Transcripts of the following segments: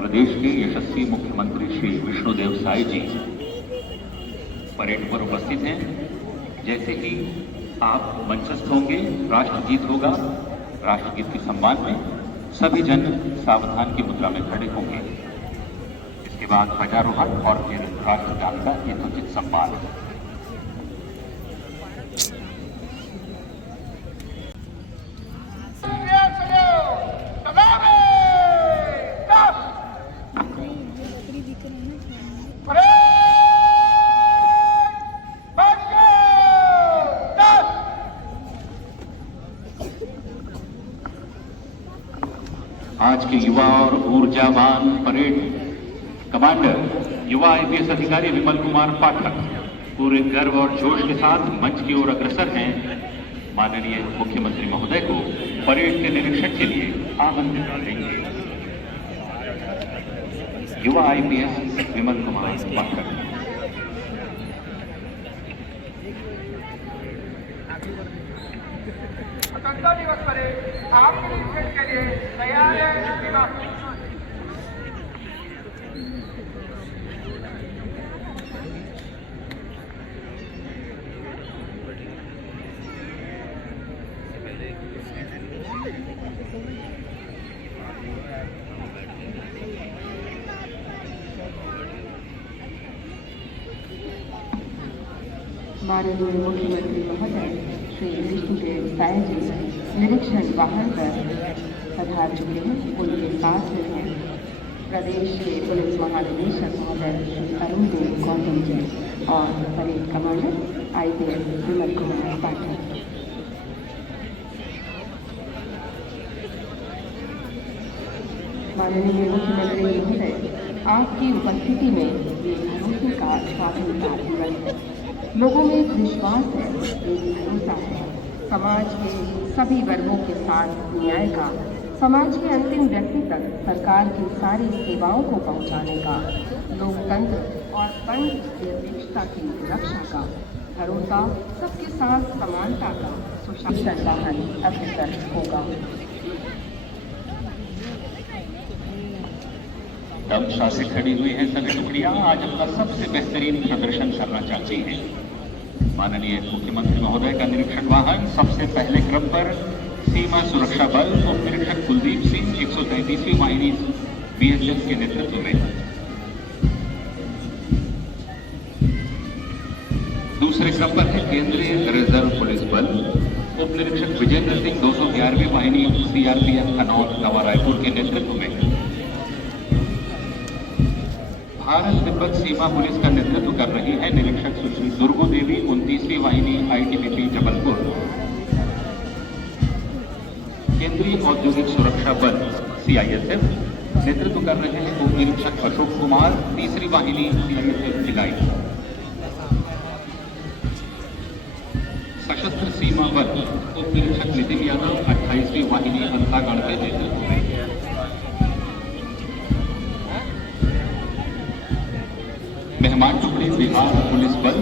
प्रदेश के यशस्वी मुख्यमंत्री श्री विष्णुदेव साय जी परेड पर उपस्थित हैं। जैसे ही आप मंचस्थ होंगे, राष्ट्रगीत होगा। राष्ट्रगीत के सम्मान में सभी जन सावधान की मुद्रा में खड़े होंगे। इसके बाद ध्वजारोहण और फिर राष्ट्रगान का यथोचित सम्मान। आज के युवा और ऊर्जावान परेड कमांडर युवा आईपीएस अधिकारी विमल कुमार पाठक पूरे गर्व और जोश के साथ मंच की ओर अग्रसर हैं। माननीय मुख्यमंत्री महोदय को परेड के निरीक्षण के लिए आमंत्रित करेंगे। युवा आईपीएस विमल कुमार पाठक। स्वतंत्रता दिवस परेड आपके निरीक्षण के लिए तैयार है। माननीय मुख्यमंत्री महोदय श्री विष्णुदेव साय जी निरीक्षण वाहन पर पधार चुके हैं। उनके साथ में हैं प्रदेश के पुलिस महानिदेशक महोदय श्री अरुण देव गौतम जी और परेड कमांडर आईपीएस विमल कुमार पाठक। माननीय मुख्यमंत्री महोदय, आपकी उपस्थिति में ये भरोसे का स्वाधीनता दिवस है। लोगों में एक विश्वास है, एक भरोसा है समाज के सभी वर्गों के साथ न्याय का, समाज के अंतिम व्यक्ति तक सरकार की सारी सेवाओं को पहुंचाने का, लोकतंत्र और पंच निरपेक्षता की रक्षा का, भरोसा सबके साथ समानता का सुशासन वाहन अग्रसर होगा। दमशा से खड़ी हुई है सभी टुकड़ियां आज अपना सबसे बेहतरीन प्रदर्शन करना चाहती हैं। माननीय मुख्यमंत्री महोदय का निरीक्षण वाहन सबसे पहले क्रम पर सीमा सुरक्षा बल उप निरीक्षक कुलदीप सिंह 133वीं वाहिनी बीएसएफ के नेतृत्व में, दूसरे क्रम पर है केंद्रीय रिजर्व पुलिस बल उप निरीक्षक विजेंद्र सिंह 211वीं वाहिनी सीआरपीएफ खनौत नवा रायपुर के नेतृत्व में, भारत तिब्बत सीमा पुलिस का नेतृत्व कर रही है निरीक्षक सुश्री दुर्गो देवी 29वीं वाहिनी आईटीबीपी जबलपुर, केंद्रीय औद्योगिक सुरक्षा बल सीआईएसएफ नेतृत्व कर रहे हैं उप निरीक्षक अशोक कुमार 3री वाहिनी सीआईएसएफ भिलाई, सशस्त्र सीमा बल उप निरीक्षक नितिन यादव 28वीं वाहिनी अंतागढ़ के नेतृत्व में, मेहमान टुकड़ी बिहार पुलिस बल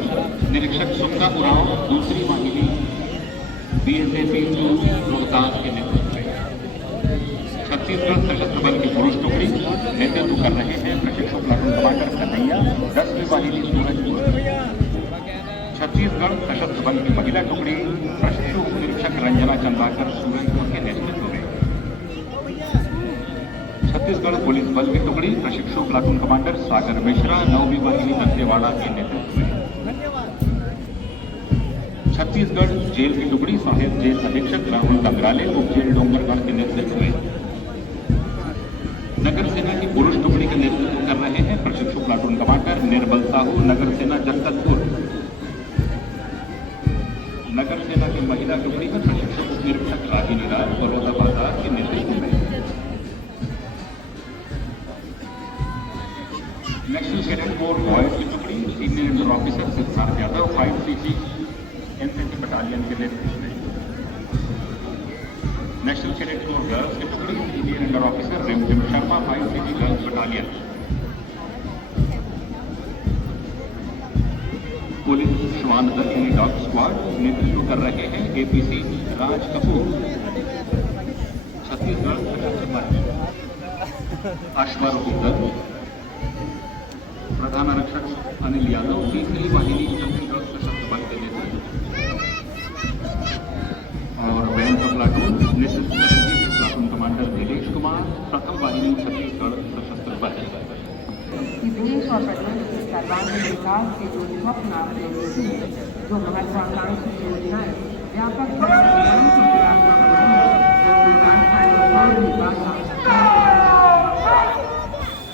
निरीक्षक सुमका उरांव 2री वाहिनी बीएसएफी रोहतास के नेतृत्व में, छत्तीसगढ़ सशस्त्र बल की पुरुष टुकड़ी नेतृत्व कर रहे हैं प्रशिक्षु प्लाटून कमांडर कन्हैया 10वीं वाहिनी सूरजपुर, छत्तीसगढ़ सशस्त्र बल की महिला टुकड़ी प्रशिक्षु निरीक्षक रंजना चंद्राकर सूरजपुर के नेतृत्व में, छत्तीसगढ़ पुलिस बल की टुकड़ी प्रशिक्षु प्लाटून कमांडर सागर मिश्रा 9वीं वाहिनी दंतेवाड़ा के नेतृत्व में, छत्तीसगढ़ जेल की टुकड़ी सहायक जेल अधीक्षक राहुल कंगराले उप जेल डोंगरगढ़ के नेतृत्व में, नगर सेना की पुरुष टुकड़ी का नेतृत्व कर रहे हैं प्रशिक्षु प्लाटून कमांडर निर्बल साहू नगर सेना जगदलपुर, नगर सेना की महिला टुकड़ी में प्रशिक्षु उप निरीक्षक रागिनी राज बड़ौदा बाजार के नेतृत्व में, नेशनल कैडेट कोर बॉयज की टुकड़ी senior under officer Siddharth Yadav 5cc NCC battalion के नेतृत्व में, नेशनल कैडेट कोर गर्ल्स की टुकड़ी सीनियर अंडर ऑफिसर रिमझिम Sharma 5cc girls battalion, police श्वान दल यानी डॉग स्क्वाड नेतृत्व कर रहे हैं एपीसी राज कपूर, छत्तीसगढ़ सशस्त्र बल, अश्वारोहण दल प्रधान आरक्षक अनिल यादव, तीसरी वाहिनी छत्तीसगढ़ सशस्त्र बल के नेतृत्व और बहन का प्लाटून नेतृत्व करेंगे प्लाटून कमांडर नीलेश कुमार, प्रथम वाहिनी छत्तीसगढ़ सशस्त्र बल। कि देश और प्रदेश के सर्वांगीण विकास के जो स्वप्न आपने देखे हैं, जो महत्वाकांक्षी योजनाएं व्यापक जनकल्याण की प्रार्थना बनाएंगे,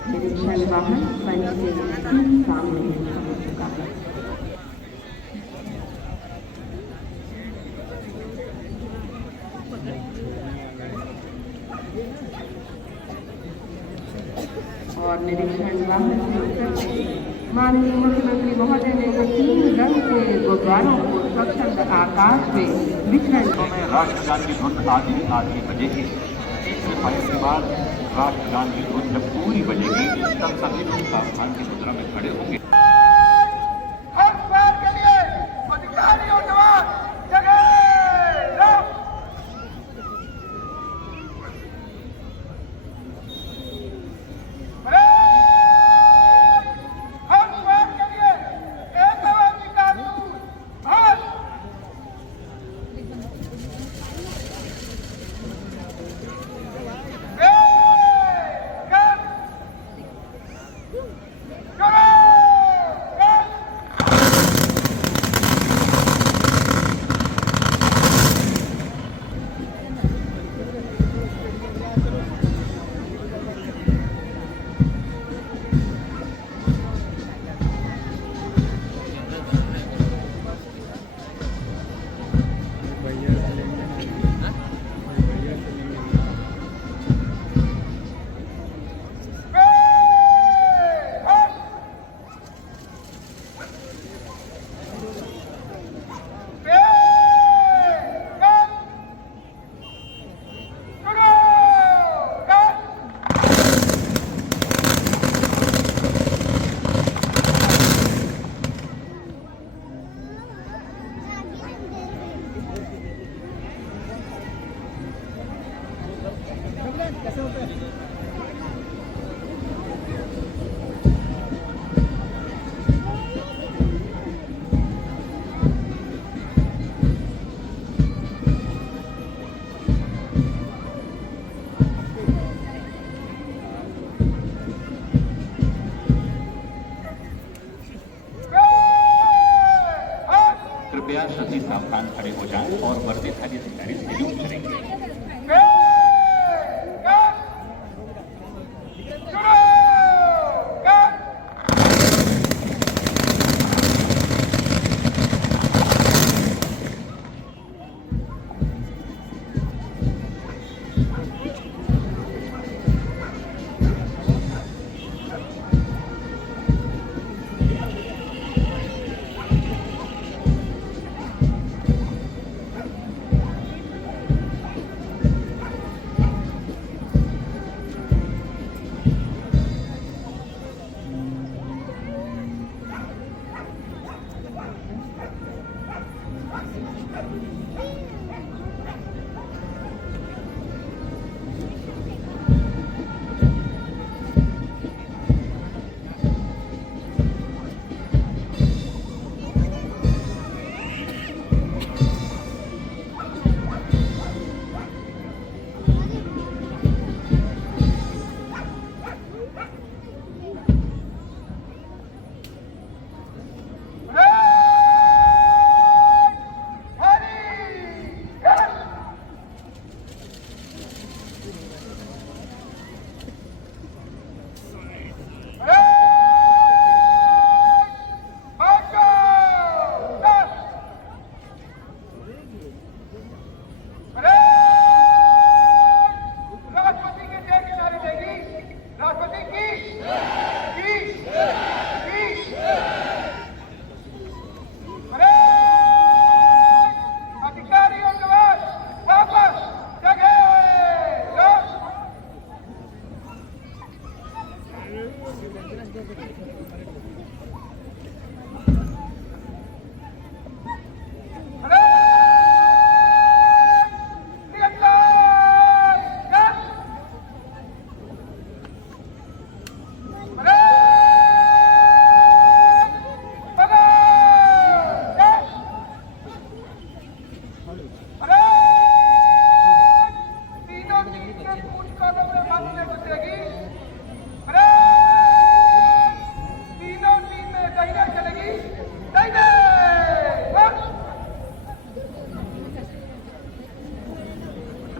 निरीक्षण वाहन मंच के ठीक सामने पहुंच चुका है। और निरीक्षण वाहन से उतरते माननीय मुख्यमंत्री महोदय ने जो 3 रंग के गुब्बारों को स्वच्छंद आकाश में विचरण में राष्ट्रगान की धुन आधी बजेगी। तीसरे फायर के बाद राष्ट्रगान की धुन जब पूरी बजेगी तब सभी लोग सावधान की मुद्रा में खड़े होंगे। हर बार के लिए अधिकारी और जवान जगह रहो। हर बार के लिए एक आवाज का भाग कृपया सभी सावधान खड़े हो जाएं और वर्दीधारी अधिकारी सैल्यूट करेंगे।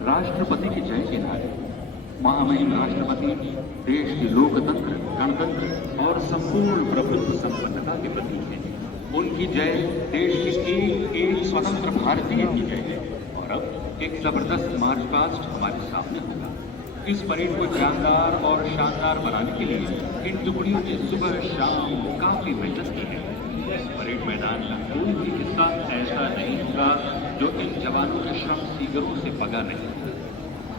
राष्ट्रपति की जय के नारे। महामहिम राष्ट्रपति देश के लोकतंत्र, गणतंत्र और संपूर्ण प्रभुत्व संपन्नता के प्रतीक हैं। उनकी जय देश के एक स्वतंत्र भारतीय की जय है। और अब एक जबरदस्त मार्च पास्ट हमारे सामने होगा। इस परेड को जानदार और शानदार बनाने के लिए इन टुकड़ियों ने सुबह शाम काफी मेहनत की है। इस परेड मैदान का कोई भी हिस्सा ऐसा नहीं होगा जो इन जवानों के श्रम सीगरों से पगा नहीं होगा।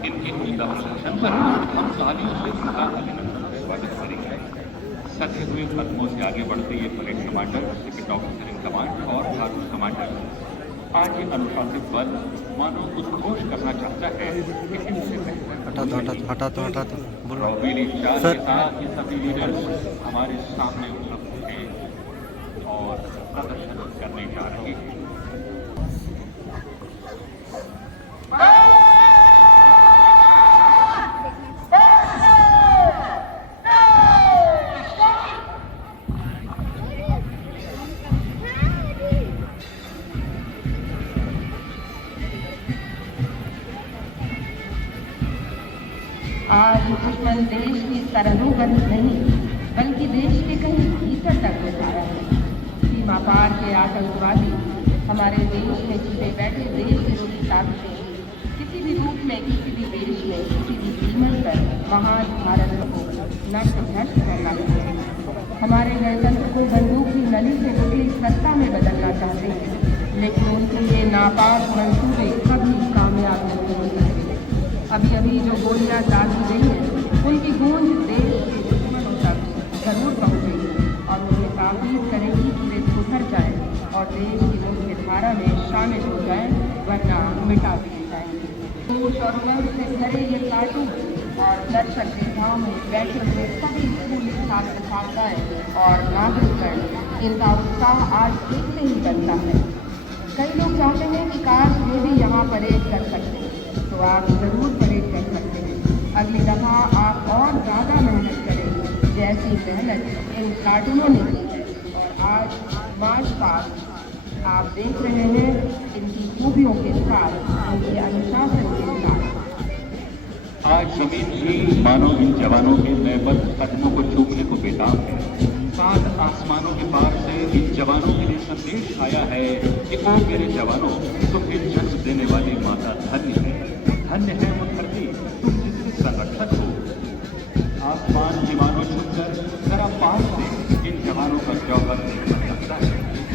इनके उम्दा प्रदर्शन पर हम तालियों से उनका अभिनंदन स्वागत करेंगे। सजे हुए कदमों से आगे बढ़ते ये parade commander, second officer in command और फारूक कमांडर आज ये अनुशासित बल मानो उद्घोष करना चाहता है कि इनसे हटा तो बोलो रौबीली चाल सर। के साथ ये सभी लीडर्स हमारे सामने उपलब्ध हैं और प्रदर्शन करने जा रहे हैं। आज दुश्मन देश की सरहदों पर नहीं बल्कि देश के कहीं भीतर तक घुसाया है। सीमा पार के आतंकवादी हमारे देश में छिपे बैठे देश विरोधी ताकतें किसी भी रूप में, किसी भी देश में, किसी भी कीमत पर महान भारत को नष्ट भ्रष्ट करना है। हमारे गणतंत्र को बंदूक की नली से निकली सत्ता में बदलना चाहते हैं, लेकिन उनके ये नापाक मंसूबे कभी कामयाब नहीं हो सकते। अभी अभी जो गोलियां दागी गई हैं उनकी गूंज देश के दुश्मनों तक जरूर पहुंचेगी और उन्हें ताकीद करेगी कि वे सुधर जाएं और देश की मुख्य धारा में शामिल हो जाएं, वरना मिटा दिए जाएंगे। जोश और उमंग से भरे ये कार्टून और दर्शक देवताओं में बैठे हुए सभी स्कूली छात्र छात्राएं और नागरिकगण, इनका उत्साह आज देखते ही बनता है। कई लोग चाहते हैं कि काश वे भी यहाँ परेड कर सकते हैं, तो आप जरूर परेड कर सकते हैं। अगली दफा आप और ज़्यादा मेहनत करें, जैसी मेहनत इन कार्टूनों ने की है। और आज मार्च पास्ट आप देख रहे हैं इनकी खूबियों के साथ, इनके अनुशासन के साथ। आज जमीन भी मानो इन जवानों के लयबद्ध कदमों को चूमने को बेताब है। सात आसमानों के पार से इन जवानों के लिए संदेश आया है कि ओ मेरे जवानों, तुम्हें जन्म देने वाली माता धन्य है। धन्य है वो धरती तुम जिसके संरक्षक हो। आसमान विमानों छूकर जरा पास से इन जवानों का जौहर देखना लगता है।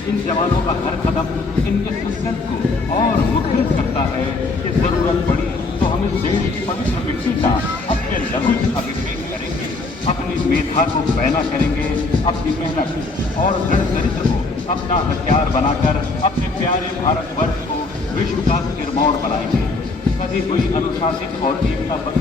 इन जवानों का हर कदम इनके संकल्प को और मुखरित करता है कि जरूरत पड़ी तो हम इस देश की पवित्र मिट्टी का अपने लहू से अभिषेक करेंगे, अपनी मेधा को पैना करेंगे, अपनी मेहनत और दृढ़ चरित्र को अपना हथियार बनाकर अपने प्यारे भारतवर्ष को विश्व का सिरमौर बनाएंगे। सदी हुई अनुशासित और एकता बद्ध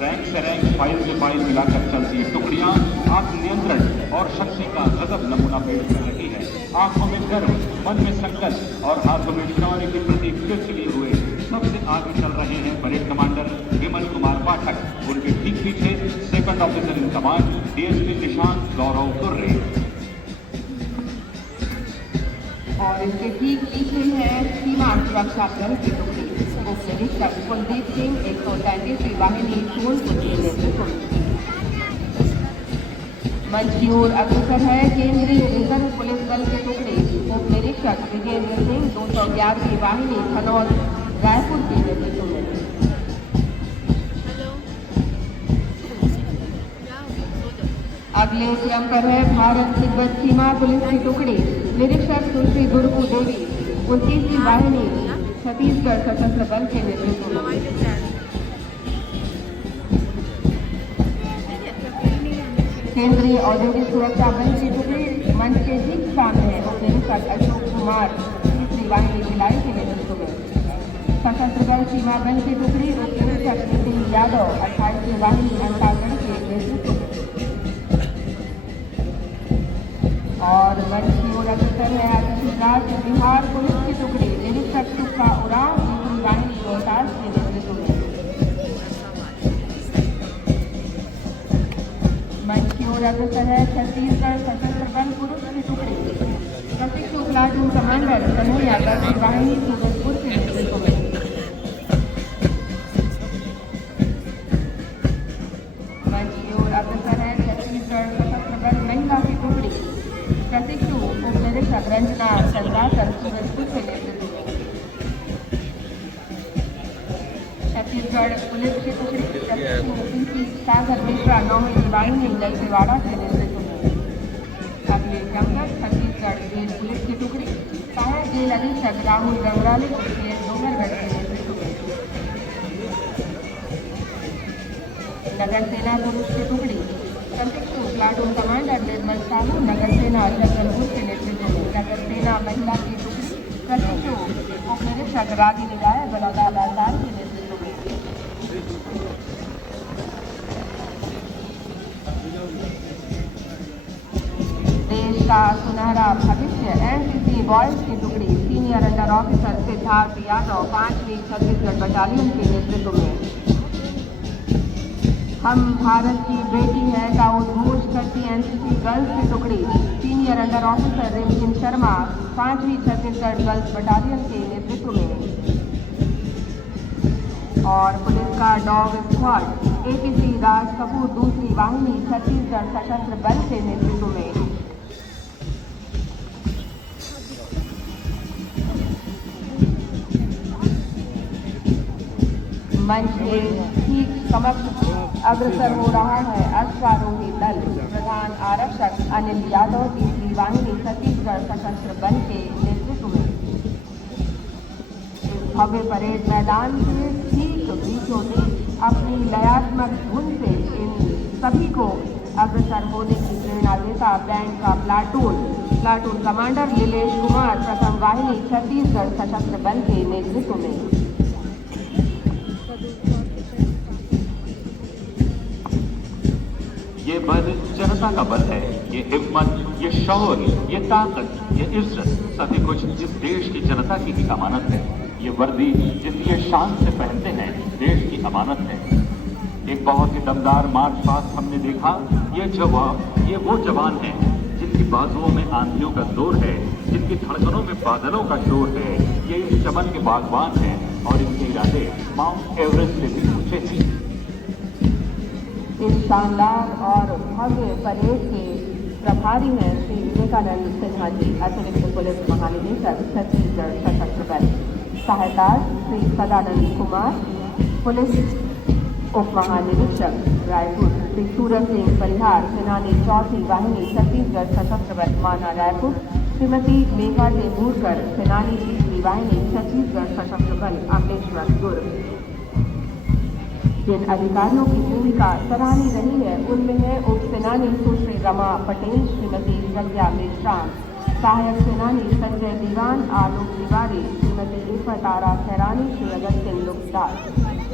रैंक से रैंक, फाइल से फाइल मिलाकर चलती टुकड़ियां आत्म नियंत्रण और शक्ति का गजब नमूना पेश कर रही है। आंखों में गर्व, मन में संकल्प और हाथों में शौर्य के प्रति कृत्य लिए हुए सबसे आगे चल रहे हैं परेड कमांडर विमल कुमार पाठक। उनके ठीक पीछे second officer in command DSP Nishant Gaurav Kurre और इनके ठीक पीछे है सीमा सुरक्षा बल की टुकड़ी निरीक्षक कुलदीप सिंह 133वीं वाहिनी सोनपुर के नेतृत्व में। मंच की ओर अग्रसर है केंद्रीय रिजर्व पुलिस बल के टुकड़े उप निरीक्षक विजेंद्र सिंह 211वीं वाहिनी खनौर रायपुर के नेतृत्व में। अगले क्रम पर है भारत तिब्बत सीमा पुलिस की टुकड़ी निरीक्षक सुश्री गुरु देवी 29वीं वाहिनी छत्तीसगढ़ सशस्त्र बल के नेतृत्व में। केंद्रीय औद्योगिक सुरक्षा बल की टुकड़ी मंच के ठीक सामने है उप निरीक्षक अशोक कुमार 30वीं वाहिनी भिलाई के नेतृत्व में। सशस्त्र बल सीमा बल की टुकड़ी उप निरीक्षक नितिन यादव 28वीं वाहिनी अंतागढ़ के नेतृत्व में। और मंच की ओर अग्रसर है राज्य बिहार पुलिस की टुकड़ी निरीक्षक सुखा उरांव 2वीं वाहिनी रोहतास के नेतृत्व में। मंच की ओर अग्रसर है छत्तीसगढ़ सशस्त्र बल पुरुष की टुकड़ी प्रशिक्षु प्लाटून कमांडर कन्हैया 10वीं वाहिनी सूरजपुर के नेतृत्व में। छत्तीसगढ़ पुलिस की टुकड़ी की सागर मिश्रा 9वीं वाहिनी दंतेवाड़ा के नेतृत्व में। अगले जमकर छत्तीसगढ़ जेल पुलिस की टुकड़ी सहायक जेल अधीक्षक राहुल गंगराले के डोंगरगढ़ के नेतृत्व में। नगर सेना पुरुष की टुकड़ी संतुष्टु प्लाटून कमांडर निर्मल साहू नगर सेना जगदलपुर के नेतृत्व में। नगर सेना महिला की टुकड़ी संतुष्टु उप निरीक्षक रागिनी राय बलादार के नेतृत्व में। देश का सुनहरा भविष्य एनसीसी बॉयज की टुकड़ी senior under officer Siddharth Yadav 5वीं छत्तीसगढ़ बटालियन के नेतृत्व में। हम भारत की बेटी है का उद्घोष करती एनसीसी गर्ल्स की टुकड़ी सीनियर अंडर ऑफिसर रिमझिम शर्मा 5वीं छत्तीसगढ़ गर्ल्स बटालियन के नेतृत्व में। और पुलिस का dog squad APC Raj Kapoor 2री वाहिनी छत्तीसगढ़ सशस्त्र बल के नेतृत्व में। मंच के ठीक समक्ष अग्रसर हो रहा है अश्वारोही दल। प्रधान आरक्षक अनिल यादव 3री वाहिनी छत्तीसगढ़ सशस्त्र बल के नेतृत्व में। इस भव्य परेड मैदान के ठीक बीचों बीच अपनी लयात्मक धुन से इन सभी को अग्रसर होने की प्रेरणा देता बैंड का प्लाटून कमांडर लीलेश कुमार 1म वाहिनी छत्तीसगढ़ सशस्त्र बल के नेतृत्व में। ये बल जनता का बल है। ये हिम्मत, ये शौर्य, ये ताकत, ये इज्जत सभी कुछ इस देश की जनता की ही अमानत है। ये वर्दी जिस ये शान से पहनते हैं देश की अमानत है। एक बहुत ही दमदार मार्च पास्ट हमने देखा। ये वो जवान हैं जिनकी बाजुओं में आंधियों का जोर है, जिनकी धड़कनों में बादलों का शोर है। ये इस चमन के बागवान हैं और इनके इरादे माउंट एवरेस्ट से भी ऊंचे थे। इस शानदार और भव्य परेड के प्रभारी हैं श्री विवेकानंद सिन्हा जी, अतिरिक्त पुलिस महानिदेशक छत्तीसगढ़ सशस्त्र बल। सहायकार श्री सदानंद कुमार, पुलिस उप महानिरीक्षक रायपुर। श्री सूरज सिंह परिहार, सेनानी 4री वाहिनी छत्तीसगढ़ सशस्त्र बल माना रायपुर। श्रीमती मेघा टेंबूरकर, सेनानी 3री वाहिनी छत्तीसगढ़ सशस्त्र बल अमलेश्वर दुर्ग। जिन अधिकारियों की भूमिका सराहनीय रही है उनमें है उप सेनानी सुश्री रमा पटेल, श्रीमती प्रज्ञा मेश्राम, सहायक सेनानी Sanjay Diwan, Alok Tiwari, Shrimati Iffat Ara Khairani, Shri Augustine Lukdas,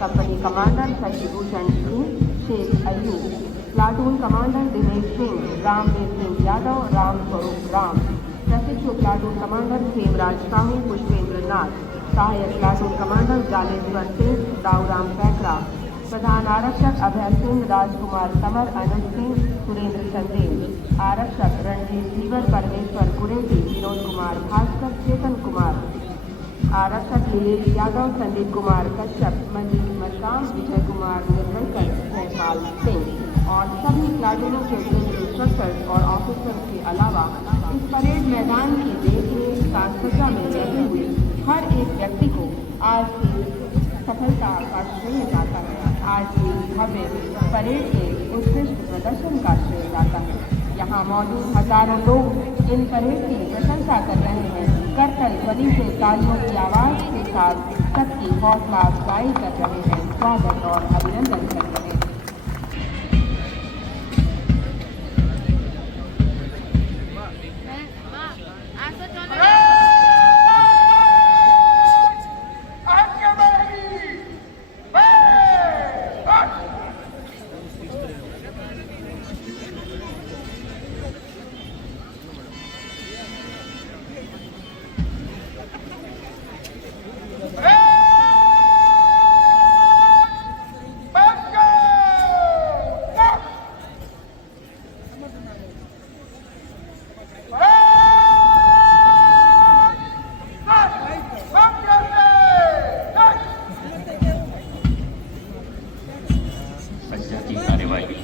company commander Shashibhushan Singh, Sheikh Ayub, platoon commander Dinesh Singh, Ramveer Singh Yadav, Ram Swaroop Ram, प्रशिक्षु प्लाटून कमांडर खेमराज साहू, पुष्पेंद्र नाथ, सहायक प्लाटून कमांडर जालेश्वर सिंह, दाऊराम पैकरा, प्रधान आरक्षक अभय सिंह, राजकुमार समर, अनुज सिंह, सुरेंद्र चंदेल, आरक्षक रणजीत धीवर, परमेश्वर कुरेटी, विनोद कुमार भास्कर, चेतन कुमार, आरक्षक लीलेश यादव, संदीप कुमार कश्यप, मंजीत मरकाम, विजय कुमार निर्मलकर, जयपाल सिंह और सभी प्लाटूनों के इंस्ट्रक्टर्स और ऑफिसर्स के अलावा इस परेड मैदान की देखरेख साजसज्जा में लगे हुए हर एक व्यक्ति को आज की सफलता का श्रेय जाता है। आज की भव्य परेड के उत्कृष्ट प्रदर्शन का श्रेय जाता है। यहाँ मौजूद हजारों लोग इन परेड की प्रशंसा कर रहे हैं। करतल ध्वनि से तालियों की आवाज के साथ सबकी हौसला अफजाई कर रहे हैं, स्वागत और अभिनंदन कर रहे हैं। सज्जा की कार्यवाही